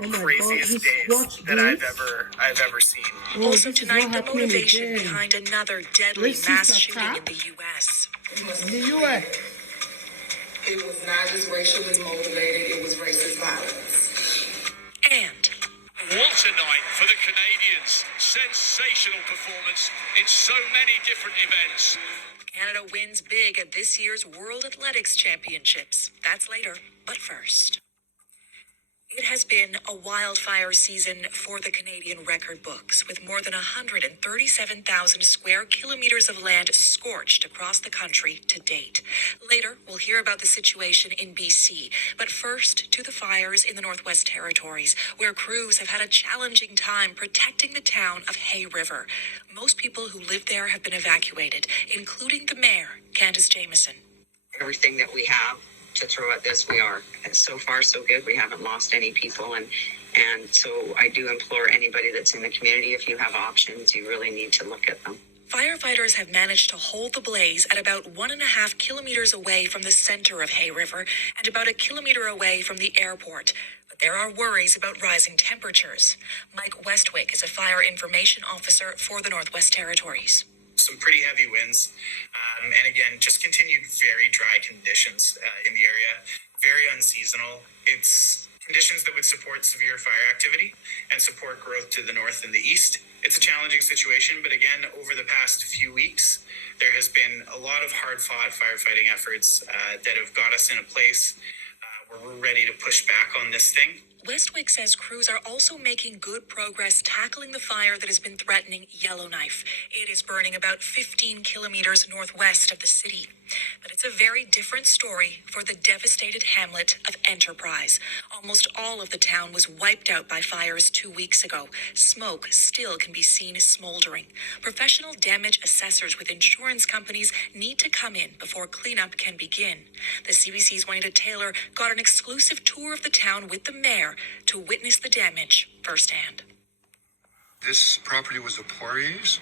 the craziest days that I've ever seen. Also tonight, the motivation behind another deadly mass shooting in the U.S. In the U.S. It was not just racially motivated, it was racist violence. And what a night for the Canadians. Sensational performance in so many different events. Canada wins big at this year's World Athletics Championships. That's later, but first. It has been a wildfire season for the Canadian record books, with more than 137,000 square kilometers of land scorched across the country to date. Later, we'll hear about the situation in BC, but first to the fires in the Northwest Territories, where crews have had a challenging time protecting the town of Hay River. Most people who live there have been evacuated, including the mayor, Candace Jamieson. Everything that we have to throw at this, we are. So far, so good. We haven't lost any people. And so I do implore anybody that's in the community, if you have options, you really need to look at them. Firefighters have managed to hold the blaze at about 1.5 kilometers away from the center of Hay River and about 1 kilometer away from the airport. But there are worries about rising temperatures. Mike Westwick is a fire information officer for the Northwest Territories. Some pretty heavy winds, and again, just continued very dry conditions in the area, very unseasonal. It's conditions that would support severe fire activity and support growth to the north and the east. It's a challenging situation, but again, over the past few weeks, there has been a lot of hard-fought firefighting efforts that have got us in a place where we're ready to push back on this thing. Westwick says crews are also making good progress tackling the fire that has been threatening Yellowknife. It is burning about 15 kilometers northwest of the city. But it's a very different story for the devastated hamlet of Enterprise. Almost all of the town was wiped out by fires 2 weeks ago. Smoke still can be seen smoldering. Professional damage assessors with insurance companies need to come in before cleanup can begin. The CBC's Juanita Taylor got an exclusive tour of the town with the mayor to witness the damage firsthand. This property was the Poiriers.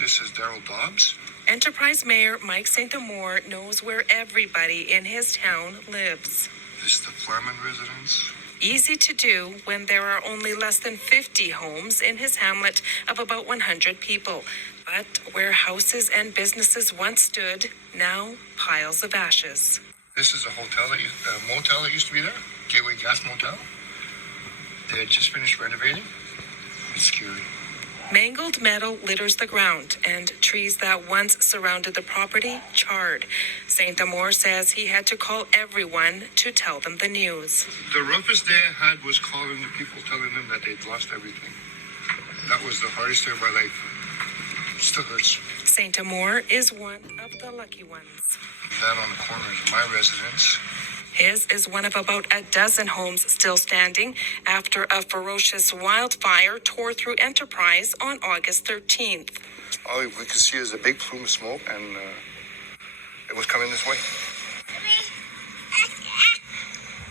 This is Daryl Dobbs. Enterprise Mayor Mike St. Amour knows where everybody in his town lives. This is the Flarman residence. Easy to do when there are only less than 50 homes in his hamlet of about 100 people. But where houses and businesses once stood, now piles of ashes. This is a motel that used to be there, Gateway Gas Motel. They had just finished renovating. It's scary. Mangled metal litters the ground, and trees that once surrounded the property charred. St. Amour says he had to call everyone to tell them the news. The roughest day I had was calling the people, telling them that they'd lost everything. That was the hardest day of my life. Still hurts. St. Amour is one of the lucky ones. That on the corner is my residence. His is one of about a dozen homes still standing after a ferocious wildfire tore through Enterprise on August 13th. All we could see is a big plume of smoke, and it was coming this way.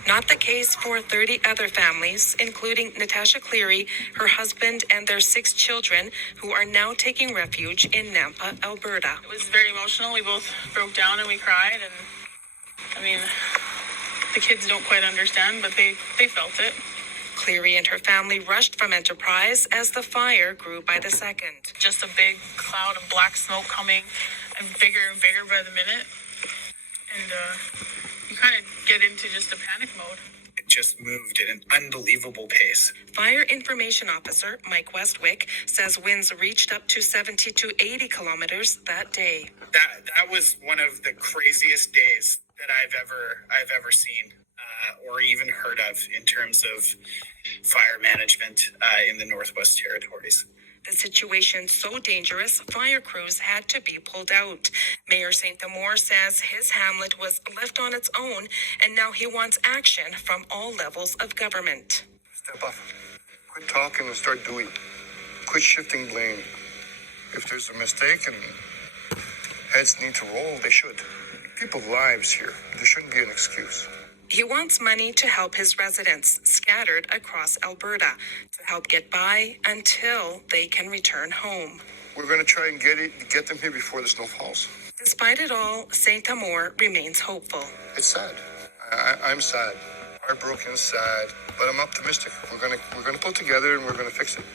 Not the case for 30 other families, including Natasha Cleary, her husband, and their 6 children, who are now taking refuge in Nampa, Alberta. It was very emotional. We both broke down and we cried, and the kids don't quite understand, but they felt it. Cleary and her family rushed from Enterprise as the fire grew by the second. Just a big cloud of black smoke coming, and bigger by the minute. And you kind of get into just a panic mode. It just moved at an unbelievable pace. Fire Information Officer Mike Westwick says winds reached up to 70 to 80 kilometers that day. That was one of the craziest days that I've ever seen or even heard of in terms of fire management in the Northwest Territories. The situation so dangerous, fire crews had to be pulled out. Mayor St. Amour says his hamlet was left on its own, and now he wants action from all levels of government. Step up. Quit talking and start doing. Quit shifting blame. If there's a mistake and heads need to roll, they should. People's lives here. There shouldn't be an excuse. He wants money to help his residents scattered across Alberta to help get by until they can return home. We're going to try and get them here before the snow falls. Despite it all, St. Amour remains hopeful. It's sad. I'm sad. Heartbroken, sad, but I'm optimistic. We're gonna pull together and we're gonna fix it.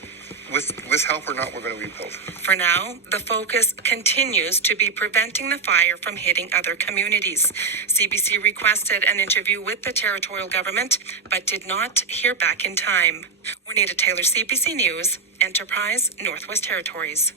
With help or not, we're gonna rebuild. For now, the focus continues to be preventing the fire from hitting other communities. CBC requested an interview with the territorial government, but did not hear back in time. Juanita Taylor, CBC News, Enterprise, Northwest Territories.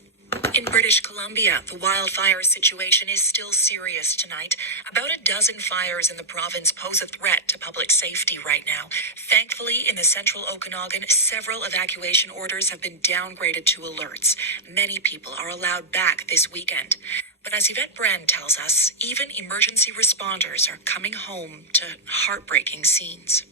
In British Columbia, the wildfire situation is still serious tonight. About a dozen fires in the province pose a threat to public safety right now. Thankfully, in the central Okanagan, several evacuation orders have been downgraded to alerts. Many people are allowed back this weekend. But as Yvette Brand tells us, even emergency responders are coming home to heartbreaking scenes.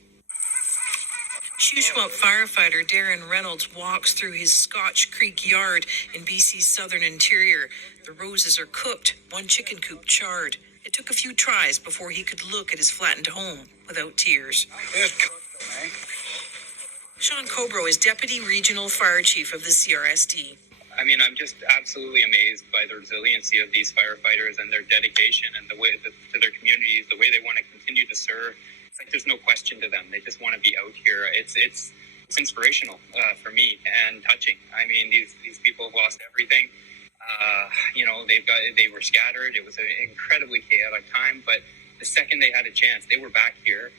Shuswap firefighter Darren Reynolds walks through his Scotch Creek yard in BC's southern interior. The roses are cooked, one chicken coop charred. It took a few tries before he could look at his flattened home without tears. Sean Cobro is Deputy Regional Fire Chief of the CRSD. I mean, I'm just absolutely amazed by the resiliency of these firefighters and their dedication and the way to their communities, the way they want to continue to serve. It's like there's no question to them. They just want to be out here. It's inspirational for me and touching. I mean, these people have lost everything. They were scattered. It was an incredibly chaotic time. But the second they had a chance, they were back here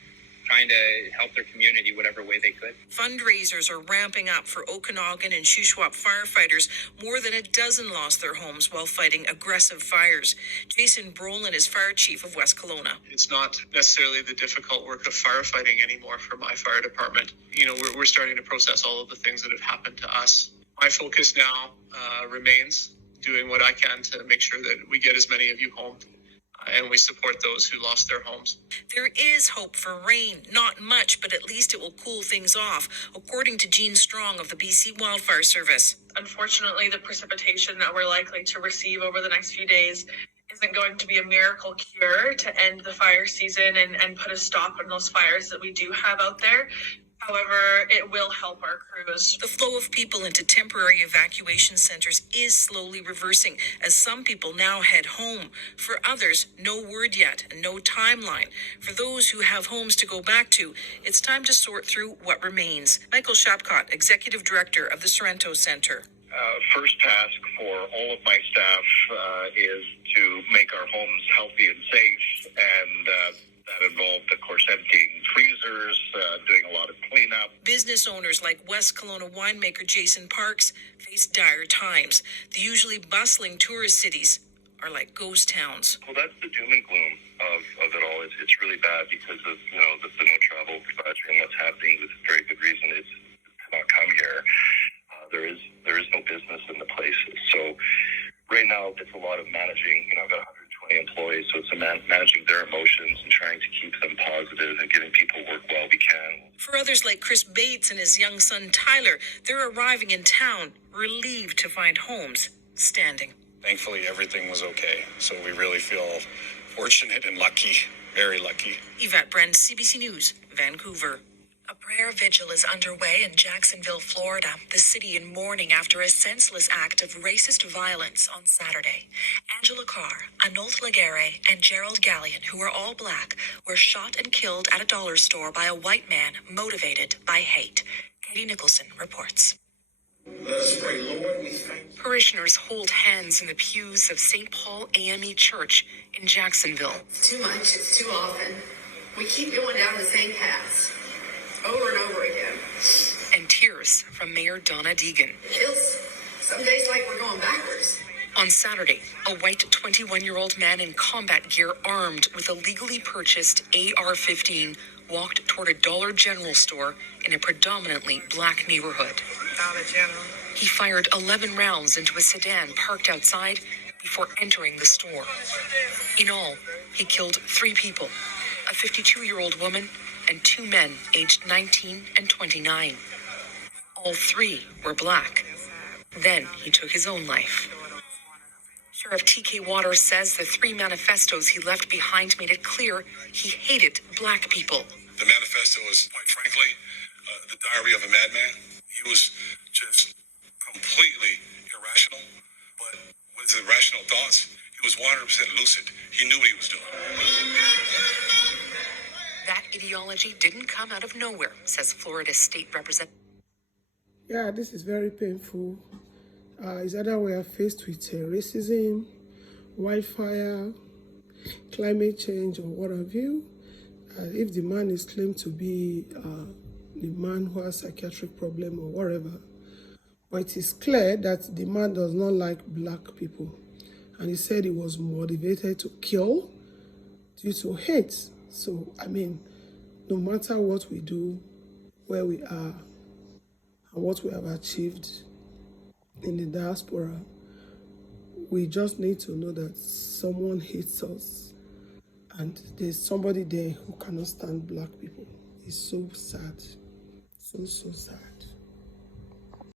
trying to help their community whatever way they could. Fundraisers are ramping up for Okanagan and Shuswap firefighters. More than a dozen lost their homes while fighting aggressive fires. Jason Brolin is fire chief of West Kelowna. It's not necessarily the difficult work of firefighting anymore for my fire department. You know, we're starting to process all of the things that have happened to us. My focus now remains doing what I can to make sure that we get as many of you home. And we support those who lost their homes. There is hope for rain. Not much, but at least it will cool things off, according to Jean Strong of the BC Wildfire Service. Unfortunately, the precipitation that we're likely to receive over the next few days isn't going to be a miracle cure to end the fire season and put a stop on those fires that we do have out there. However, it will help our crews. The flow of people into temporary evacuation centers is slowly reversing as some people now head home. For others, no word yet and no timeline. For those who have homes to go back to, it's time to sort through what remains. Michael Shapcott, Executive Director of the Sorrento Center. First task for all of my staff is to make our homes healthy and safe, and that involved, of course, emptying freezers, doing a lot of cleanup. Business owners like West Kelowna winemaker Jason Parks face dire times. The usually bustling tourist cities are like ghost towns. Well, that's the doom and gloom of it all. It's really bad because of the no travel advisory and what's happening with very good reason. It's not come here. There is no business in the places. So right now it's a lot of managing. I've got 120 employees, so it's managing their emotions and trying to keep them positive and giving people work while we can. For others like Chris Bates and his young son Tyler, they're arriving in town, relieved to find homes standing. Thankfully, everything was okay, so we really feel fortunate and lucky, very lucky. Yvette Brand, CBC News, Vancouver. A prayer vigil is underway in Jacksonville, Florida, the city in mourning after a senseless act of racist violence on Saturday. Angela Carr, Anolth Laguerre, and Gerald Gallion, who are all black, were shot and killed at a dollar store by a white man motivated by hate. Katie Nicholson reports. Let us pray, Lord, we thank you. Parishioners hold hands in the pews of St. Paul AME Church in Jacksonville. It's too much. It's too often. We keep going down the same paths. Over and over again. And tears from Mayor Donna Deegan. It feels some days like we're going backwards. On Saturday, a white 21-year-old man in combat gear armed with a legally purchased AR-15 walked toward a Dollar General store in a predominantly black neighborhood. Dollar General. He fired 11 rounds into a sedan parked outside before entering the store. In all, he killed 3 people, a 52-year-old woman and 2 men aged 19 and 29. All 3 were black. Then he took his own life. Sheriff T.K. Waters says the 3 manifestos he left behind made it clear he hated black people. The manifesto was, quite frankly, the diary of a madman. He was just completely irrational, but with his irrational thoughts, he was 100% lucid. He knew what he was doing. That ideology didn't come out of nowhere, says Florida State Representative. Yeah, this is very painful. It's either we are faced with racism, wildfire, climate change, or what have you. If the man is claimed to be the man who has a psychiatric problem or whatever, but it is clear that the man does not like black people. And he said he was motivated to kill due to hate. So, I mean, no matter what we do, where we are, and what we have achieved in the diaspora, we just need to know that someone hates us. And there's somebody there who cannot stand black people. It's so sad. So sad.